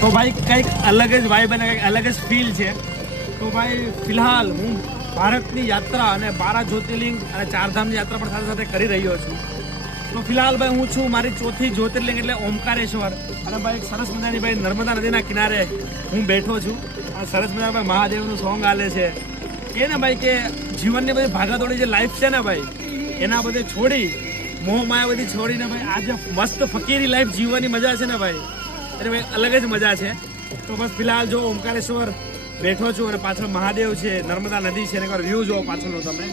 તો ભાઈ કંઈક અલગ જ વાઇબ અને કંઈક અલગ જ ફીલ છે. તો ભાઈ ફિલહાલ હું ભારતની યાત્રા અને 12 જ્યોતિર્લિંગ અને 4 ધામની યાત્રા પણ સાથે સાથે કરી રહ્યો છું. તો ફિલહાલ ભાઈ હું છું મારી ચોથી જ્યોતિર્લિંગ એટલે ઓમકારેશ્વર. અને ભાઈ સરસ મજાની ભાઈ નર્મદા નદીના કિનારે હું બેઠો છું. અને સરસ મજાના ભાઈ મહાદેવનું સોંગ આલે છે કે ને ભાઈ કે જીવનની બધી ભાગાદોડી જે લાઈફ છે ને ભાઈ એના બધે છોડી મોહ માયા બધી છોડીને ભાઈ આજે મસ્ત ફકીરી લાઈફ જીવવાની મજા છે ને ભાઈ એટલે ભાઈ અલગ જ મજા છે. તો બસ ફિલહાલ જો ઓમકારેશ્વર બેઠો છું અને પાછળ મહાદેવ છે, નર્મદા નદી છે, અને એકવાર વ્યૂ જોવો પાછળનો તમે.